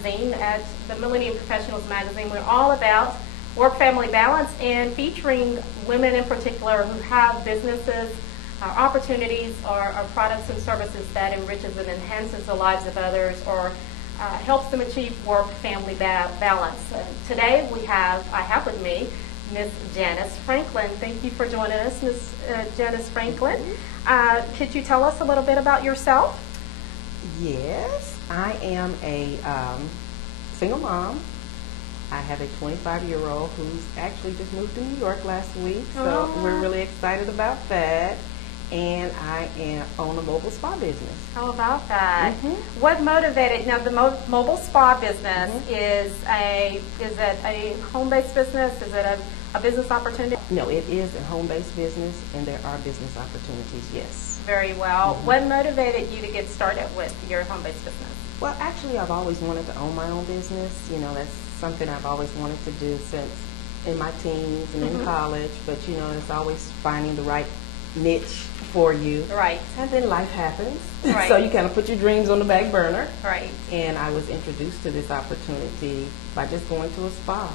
magazine, at the Millennium Professionals magazine. We're all about work-family balance and featuring women in particular who have businesses, opportunities, or products and services that enriches and enhances the lives of others, or helps them achieve work-family balance. Today I have with me Ms. Janis Franklin. Thank you for joining us, Ms. Janis Franklin. Could you tell us a little bit about yourself? Yes, I am a single mom. I have a 25-year-old who's actually just moved to New York last week, so we're really excited about that. And I own a mobile spa business. How about that? What motivated? Now, the mobile spa business is it a home-based business? Is it a business opportunity? No, it is a home-based business, and there are business opportunities. Yes. Very well. What motivated you to get started with your home-based business? Well, actually, I've always wanted to own my own business. You know, that's something I've always wanted to do since in my teens and in college. But you know, it's always finding the right niche for you. Right. And then life happens. Right. So you kind of put your dreams on the back burner. Right. And I was introduced to this opportunity by just going to a spa.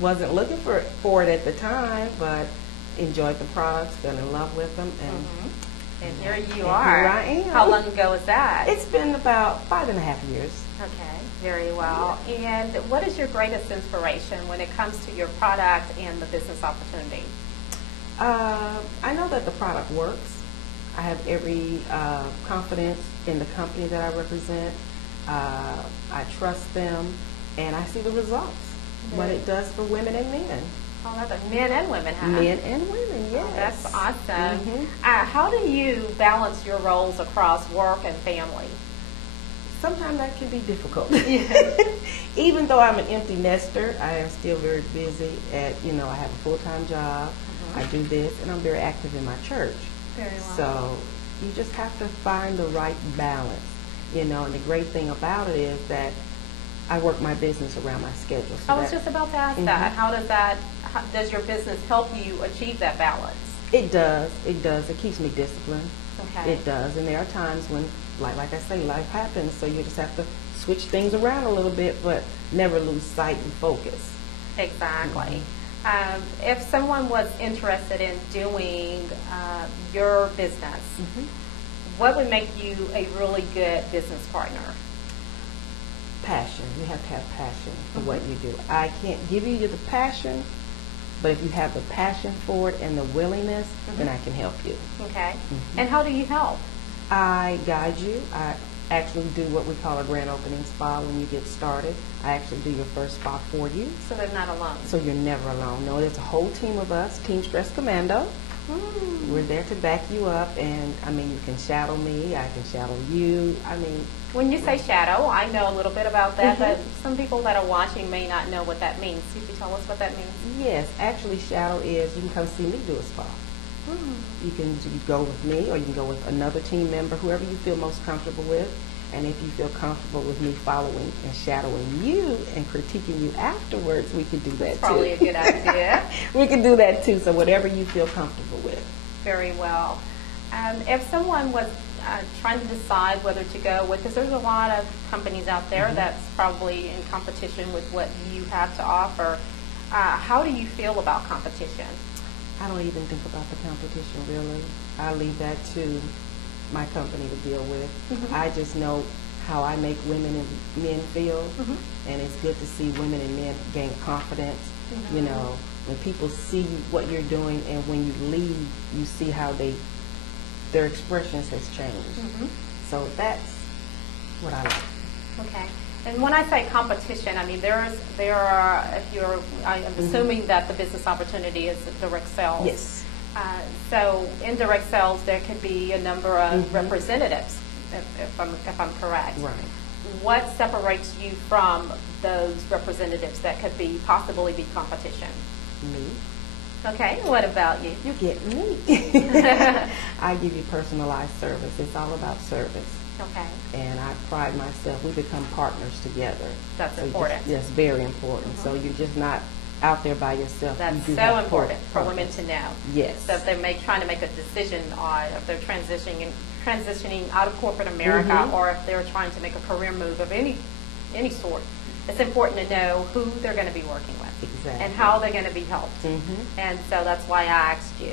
Wasn't looking for it at the time, but enjoyed the products, fell in love with them, and here you are. Here I am. How long ago was that? It's been about 5.5 years. Okay, very well. And what is your greatest inspiration when it comes to your product and the business opportunity? I know that the product works. I have every confidence in the company that I represent. I trust them, and I see the results, what it does for women and men. Oh, that's men and women, huh? Men and women, yes. Oh, that's awesome. How do you balance your roles across work and family? Sometimes that can be difficult. Even though I'm an empty nester, I am still very busy I have a full-time job. I do this, and I'm very active in my church. Very well. So you just have to find the right balance, and the great thing about it is that I work my business around my schedule. So I was just about to ask that. How does your business help you achieve that balance? It does. It does. It keeps me disciplined. Okay. It does. And there are times when, like I say, life happens, so you just have to switch things around a little bit, but never lose sight and focus. Exactly. If someone was interested in doing your business, what would make you a really good business partner? Passion. You have to have passion for what you do. I can't give you the passion, but if you have the passion for it and the willingness, then I can help you. Okay. And how do you help? I guide you. I actually do what we call a grand opening spa when you get started. I actually do your first spa for you. So they're not alone. So you're never alone. No, there's a whole team of us, Team Stress Commando. We're there to back you up, and you can shadow me, I can shadow you. When you say shadow, I know a little bit about that, but some people that are watching may not know what that means. Could you tell us what that means? Yes, actually shadow is you can come see me do a spa. You can go with me, or you can go with another team member, whoever you feel most comfortable with. And if you feel comfortable with me following and shadowing you and critiquing you afterwards, we can do that too. Probably a good idea. We can do that too, so whatever you feel comfortable with. Very well. If someone was trying to decide whether to go with, because there's a lot of companies out there that's probably in competition with what you have to offer, how do you feel about competition? I don't even think about the competition, really. I leave that to my company to deal with. I just know how I make women and men feel, and it's good to see women and men gain confidence. When people see what you're doing, and when you leave, you see how their expressions has changed. So that's what I like. Okay. And when I say competition, there are. I'm assuming that the business opportunity is direct sales. Yes. So in direct sales, there could be a number of representatives, if I'm correct. Right. What separates you from those representatives that could possibly be competition? Me. Okay. What about you? You get me. I give you personalized service. It's all about service. Okay. And I pride myself. We become partners together. That's important. Yes, very important. So you're just not out there by yourself. That's you do so have important for purpose. women to know. Yes. So if they're trying to make a decision on if they're transitioning out of corporate America, or if they're trying to make a career move of any sort, it's important to know who they're going to be working with. Exactly. And how they're going to be helped. And so that's why I asked you,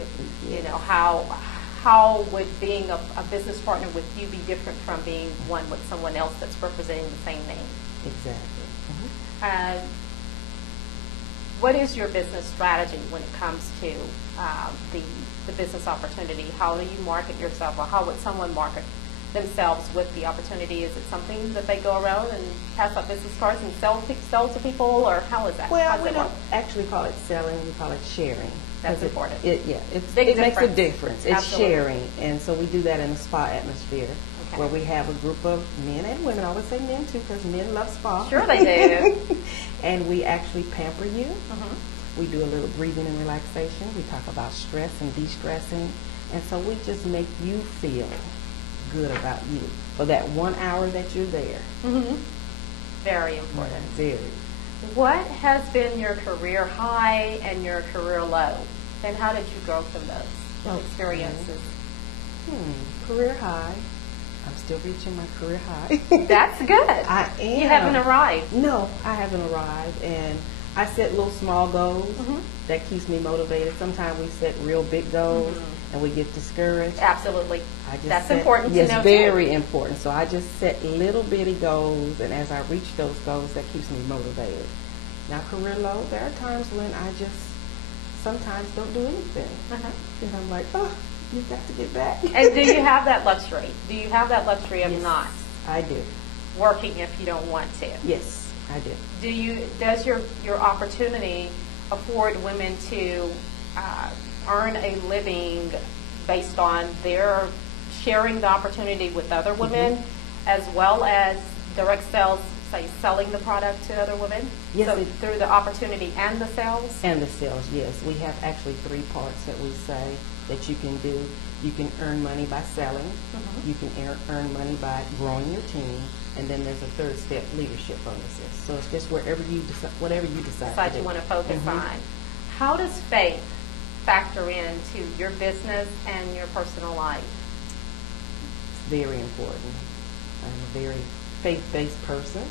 you know, how would being a business partner with you be different from being one with someone else that's representing the same name? Exactly. What is your business strategy when it comes to the business opportunity? How do you market yourself, or how would someone market themselves with the opportunity? Is it something that they go around and pass out business cards and sell to people, or how is that? Well, we don't actually call it selling; we call it sharing. That's important. It makes a difference. It's sharing, and so we do that in a spa atmosphere, where we have a group of men and women. I always say men too, because men love spa. Sure, they do. And we actually pamper you. We do a little breathing and relaxation. We talk about stress and de-stressing, and so we just make you feel good about you for that 1 hour that you're there. Very important. Very. What has been your career high and your career low, and how did you grow from those experiences? Career high. I'm still reaching my career high. That's good. I am. You haven't arrived. No, I haven't arrived, and I set little small goals. That keeps me motivated. Sometimes we set real big goals and we get discouraged. Absolutely. That's set, important to know. Yes, very important. So I just set little bitty goals, and as I reach those goals, that keeps me motivated. Now, career low, there are times when I just sometimes don't do anything. And I'm like, oh, you've got to get back. And do you have that luxury? Do you have that luxury of not I do. working if you don't want to? Yes, I do. Does your opportunity afford women to earn a living based on their sharing the opportunity with other women, as well as direct sales, say selling the product to other women? Yes. So through the opportunity and the sales? And the sales, yes. We have actually 3 parts that we say that you can do. You can earn money by selling. You can earn money by growing your team. And then there's a 3rd step, leadership bonuses. So it's just whatever you decide You want to focus on. How does faith factor into your business and your personal life? It's very important. I'm a very faith-based person.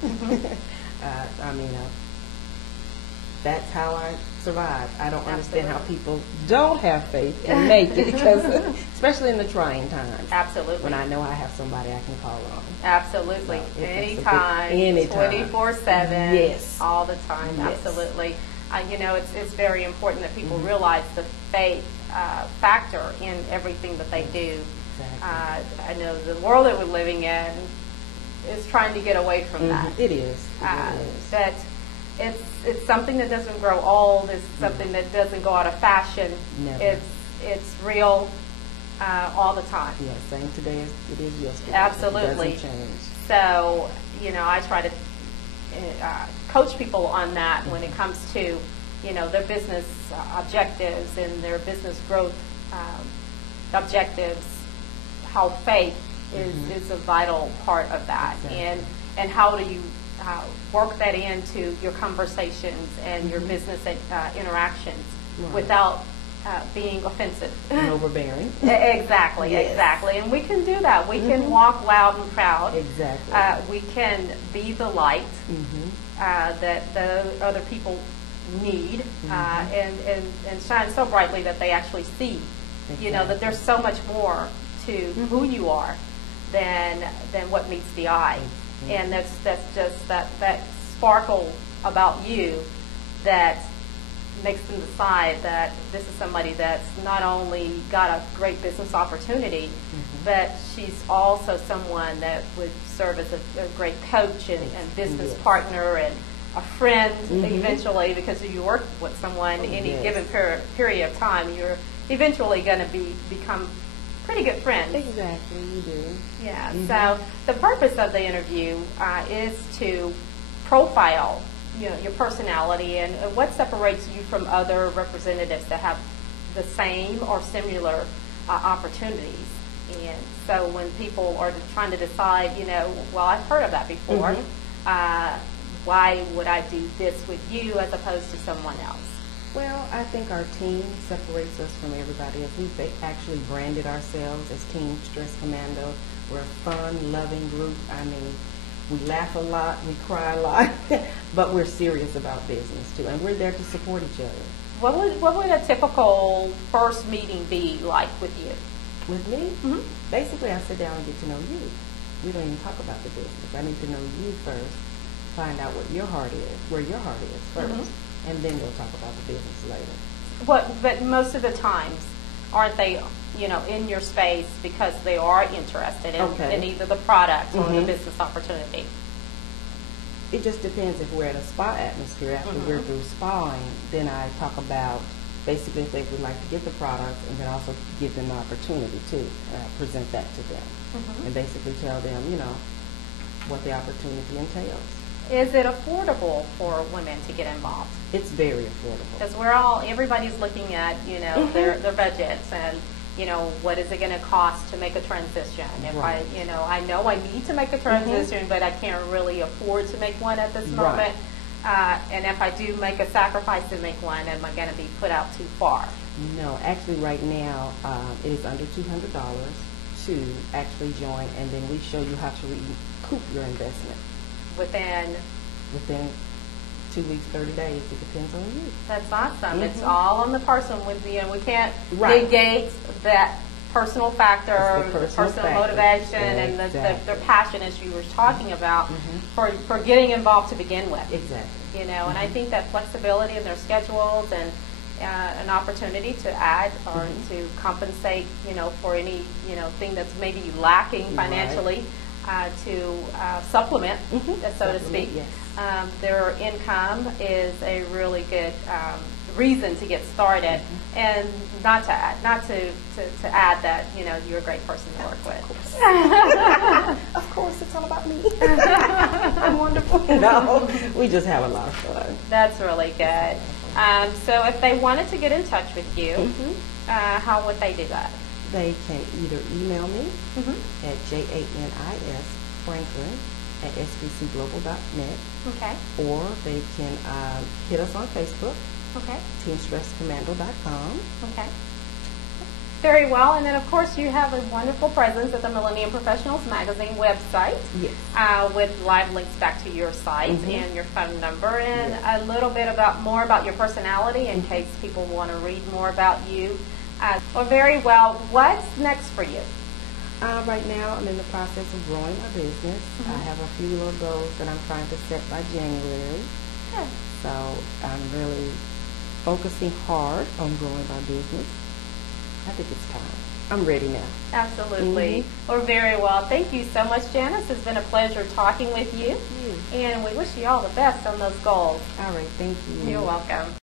That's how I survive. I don't understand how people don't have faith and make it, because especially in the trying times. Absolutely. When I know I have somebody I can call on. Absolutely. So anytime. 24/7. Yes. All the time. Yes. Absolutely. It's very important that people realize the faith factor in everything that they do. Exactly. I know the world that we're living in is trying to get away from that. It is. That it's something that doesn't grow old. It's something that doesn't go out of fashion. Never. It's real all the time. Yeah, same today as it is yesterday. Absolutely. It doesn't change. So, I try to coach people on that when it comes to, their business objectives and their business growth objectives, how faith is a vital part of that. Exactly. And how do you work that into your conversations and your business interactions without being offensive. And overbearing. Exactly, Yes. Exactly. And we can do that. We can walk loud and proud. Exactly. We can be the light that the other people need and shine so brightly that they actually see, that there's so much more to who you are than what meets the eye. And that's just that sparkle about you that makes them decide that this is somebody that's not only got a great business opportunity, but she's also someone that would serve as a great coach and business partner and a friend eventually, because if you work with someone any given period of time, you're eventually going to become pretty good friends. Exactly, you do. Yeah, so the purpose of the interview is to profile your personality and what separates you from other representatives that have the same or similar opportunities. And so when people are trying to decide, well, I've heard of that before, why would I do this with you as opposed to someone else? Well, I think our team separates us from everybody else. We've actually branded ourselves as Team Stress Commando. We're a fun, loving group. I mean, we laugh a lot, we cry a lot, but we're serious about business too, and we're there to support each other. What would a typical first meeting be like with you? With me, basically I sit down and get to know you. We don't even talk about the business. I need to know you first, find out what your heart is, where your heart is first, and then we'll talk about the business later. But most of the times, aren't they, in your space because they are interested in either the product or the business opportunity? It just depends if we're at a spa atmosphere. After we're through spaing, then I talk about basically if they would like to get the product, and then also give them the opportunity to present that to them, and basically tell them, what the opportunity entails. Is it affordable for women to get involved? It's very affordable. Because everybody's looking at, their budgets and, what is it going to cost to make a transition? If Right. I know I need to make a transition, but I can't really afford to make one at this moment. And if I do make a sacrifice to make one, am I going to be put out too far? No, actually right now it is under $200 to actually join, and then we show you how to recoup your investment. Within 2 weeks, 30 days. It depends on you. That's awesome. It's all on the person. We can't negate that personal factor, personal motivation, and their passion, as you were talking about, for getting involved to begin with. Exactly. And I think that flexibility in their schedules and an opportunity to add or to compensate, for any, thing that's maybe lacking financially, to supplement, so to speak. Yes. Their income is a really good reason to get started, and not to add that you're a great person to work with. Of course, it's all about me. I'm wonderful. No, we just have a lot of fun. That's really good. So if they wanted to get in touch with you, how would they do that? They can either email me at janisfranklin@sbcglobal.net. Okay. Or they can hit us on Facebook, Okay. teamstresscommando.com. Okay. Very well. And then, of course, you have a wonderful presence at the Millennium Professionals Magazine website. Yes. With live links back to your site and your phone number, and a little bit more about your personality in case people want to read more about you. Well, very well. What's next for you? Right now, I'm in the process of growing my business. I have a few little goals that I'm trying to set by January. Good. So I'm really focusing hard on growing my business. I think it's time. I'm ready now. Absolutely. Well, very well. Thank you so much, Janis. It's been a pleasure talking with you. Thank you. And we wish you all the best on those goals. All right. Thank you. You're welcome.